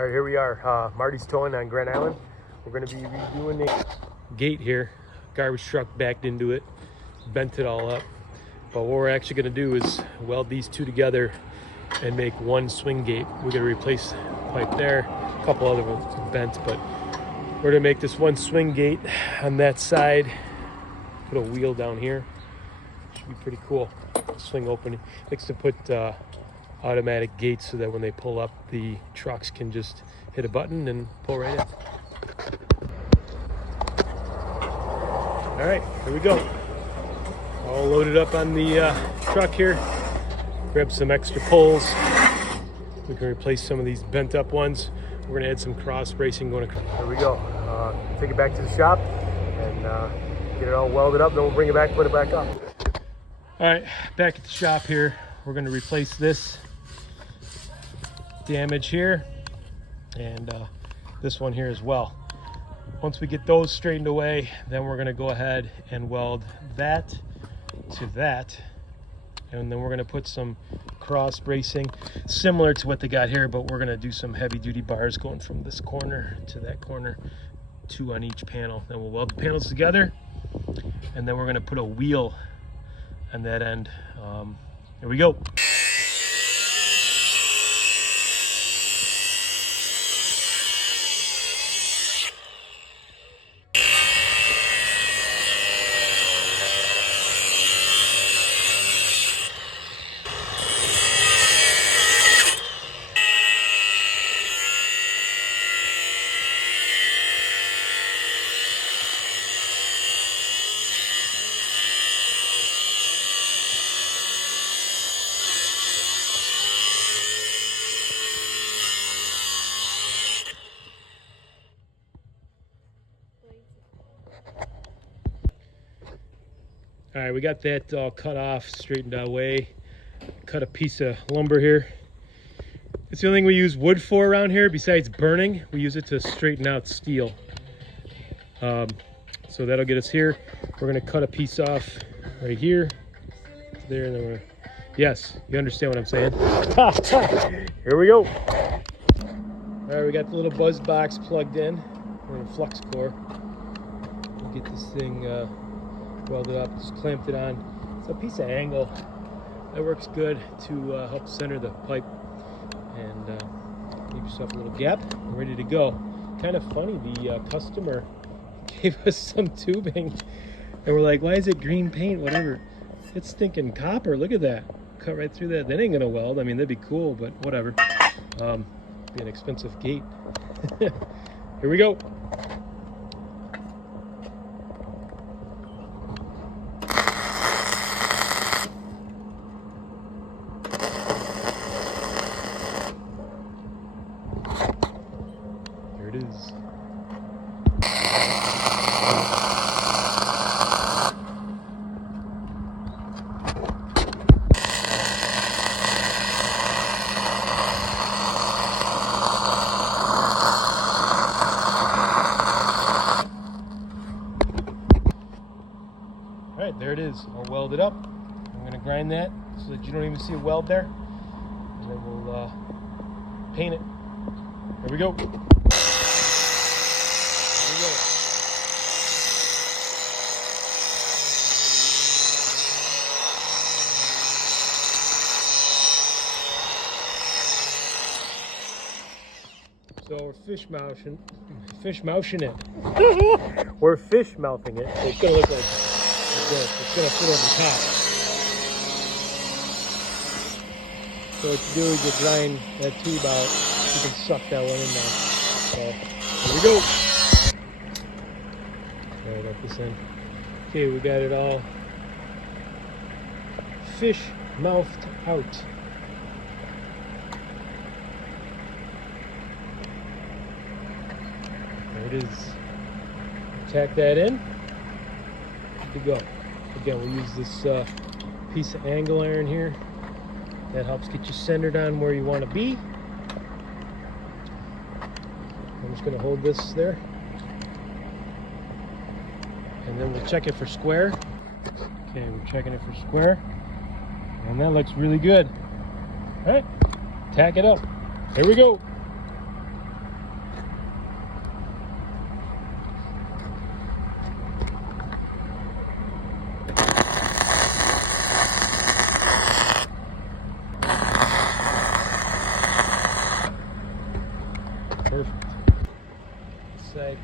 All right, here we are, Marty's Towing on Grand Island. We're going to be redoing the gate here. Garbage truck backed into it, bent it all up. But what we're actually going to do is weld these two together and make one swing gate. We're going to replace pipe there, a couple other ones bent, but we're going to make this one swing gate on that side. Put a wheel down here. Should be pretty cool. Swing opening. Likes to put automatic gates so that when they pull up, the trucks can just hit a button and pull right in. All right, here we go. All loaded up on the truck here. Grab some extra pulls. We can replace some of these bent up ones. We're gonna add some cross bracing going across. Here we go. Take it back to the shop and get it all welded up. Then we'll bring it back, put it back up. All right, back at the shop here. We're gonna replace this damage here and this one here as well. Once we get those straightened away, then we're gonna go ahead and weld that to that, and then we're gonna put some cross bracing similar to what they got here, but we're gonna do some heavy duty bars going from this corner to that corner, 2 on each panel. Then we'll weld the panels together, and then we're gonna put a wheel on that end. Here we go. All right, we got that all cut off, straightened away. Cut a piece of lumber here. It's the only thing we use wood for around here besides burning. We use it to straighten out steel. So that'll get us here. We're gonna cut a piece off right here. There, and then we're, yes, you understand what I'm saying. Here we go. All right, we got the little buzz box plugged in. We're in a flux core. We'll get this thing welded up, just clamped it on. It's a piece of angle that works good to help center the pipe and leave yourself a little gap. We're ready to go. Kind of funny, the customer gave us some tubing and we're like, why is it green paint? Whatever, it's stinking copper. Look at that, cut right through that. That ain't gonna weld. I mean, that'd be cool, but whatever. Be an expensive gate. Here we go. It is. All right, there it is, all welded up. I'm going to grind that so that you don't even see a weld there, and then we'll paint it. Here we go. So we're fish mouthing it. We're fish mouthing it. So it's gonna look like this. It's gonna fit over top. So what you do is you grind that tube out. You can suck that one in there. So here we go. All right, got this in. Okay, we got it all fish mouthed out. There it is. Tack that in. Good to go. Again, we'll use this piece of angle iron here. That helps get you centered on where you want to be. I'm just going to hold this there. And then we'll check it for square. Okay, we're checking it for square. And that looks really good. All right, tack it up. Here we go.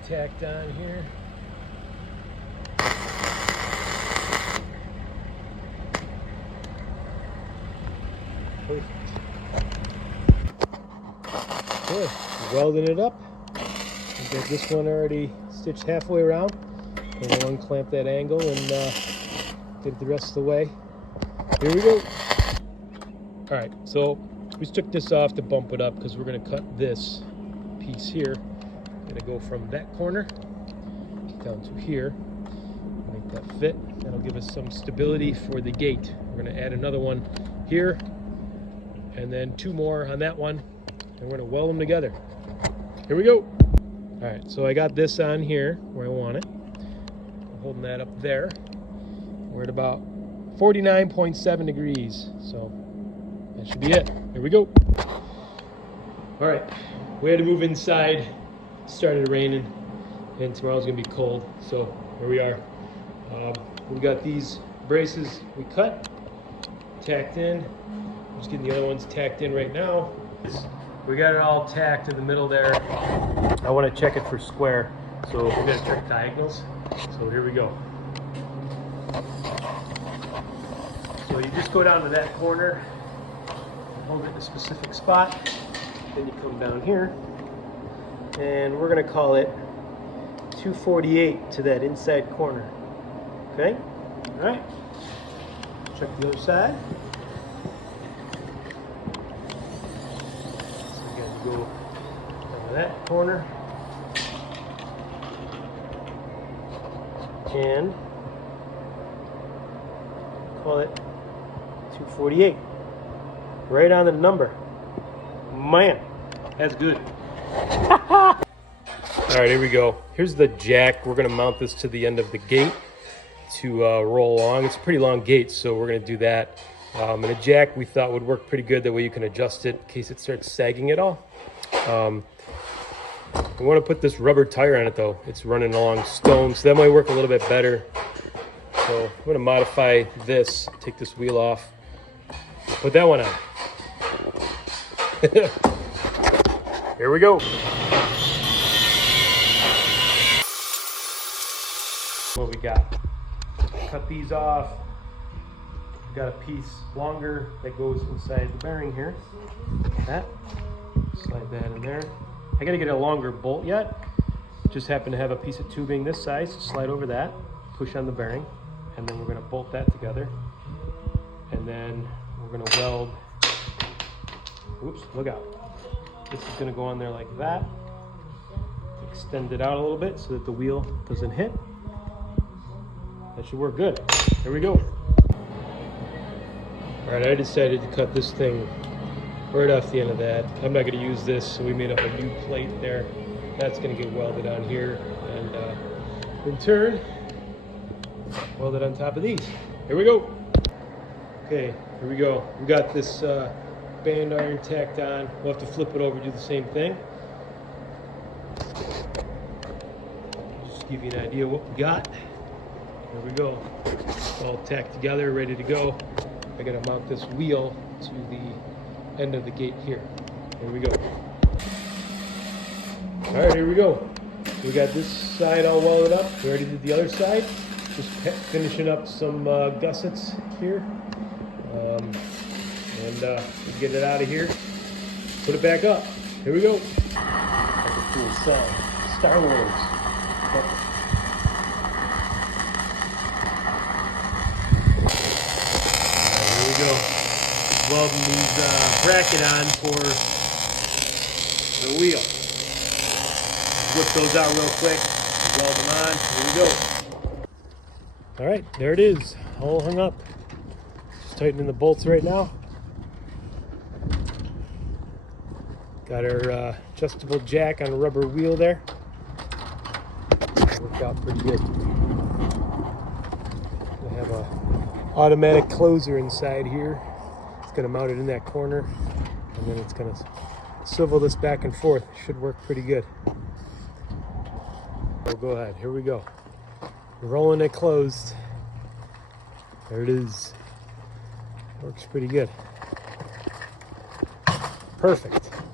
tacked on here. Perfect. Good. Welding it up. We've got this one already stitched halfway around. And we'll unclamp that angle and get it the rest of the way. Here we go. All right, so we took this off to bump it up because we're going to cut this piece here. We're going to go from that corner down to here. Make that fit. That'll give us some stability for the gate. We're going to add another one here and then two more on that one, and we're going to weld them together. Here we go. All right, so I got this on here where I want it. I'm holding that up there. We're at about 49.7 degrees, so that should be it. Here we go. All right, we had to move inside. It started raining, and tomorrow's gonna be cold, so here we are. We got these braces we cut, tacked in. I'm just getting the other ones tacked in right now. We got it all tacked in the middle there. I want to check it for square, so we're gonna check diagonals. So here we go. So you just go down to that corner, hold it in a specific spot, then you come down here, and we're gonna call it 248 to that inside corner. Okay? All right. Check the other side. So you got to go down to that corner. And call it 248. Right on the number. Man, that's good. All right, here we go. Here's the jack. We're going to mount this to the end of the gate to roll along. It's a pretty long gate, so we're going to do that. And a jack we thought would work pretty good. That way you can adjust it in case it starts sagging at all. We want to put this rubber tire on it though. It's running along stone, so that might work a little bit better. So I'm going to modify this, take this wheel off, put that one on. Here we go. What we got? Cut these off. We got a piece longer that goes inside the bearing here. That. Slide that in there. I gotta get a longer bolt yet. Just happen to have a piece of tubing this size. Slide over that, push on the bearing, and then we're gonna bolt that together. And then we're gonna weld. Whoops, look out. This is gonna go on there like that. Extend it out a little bit so that the wheel doesn't hit. That should work good. Here we go. All right, I decided to cut this thing right off the end of that. I'm not gonna use this, so we made up a new plate there. That's gonna get welded on here, and in turn, weld it on top of these. Here we go. Okay, here we go. We got this band iron tacked on. We'll have to flip it over, do the same thing. Just give you an idea of what we got. Here we go. All tacked together, ready to go. I gotta mount this wheel to the end of the gate here. Here we go. All right, here we go. We got this side all welded up. We already did the other side. Just finishing up some gussets here. Get it out of here. Put it back up. Here we go. That's a cool sound. Star Wars. Here we go. Welding these bracket on for the wheel. Whip those out real quick. Weld them on. Here we go. All right, there it is. All hung up. Just tightening the bolts right now. Got our adjustable jack on a rubber wheel there. Worked out pretty good. I have a automatic closer inside here. It's gonna mount it in that corner, and then it's gonna swivel this back and forth. Should work pretty good. So go ahead, here we go. Rolling it closed. There it is. Works pretty good. Perfect.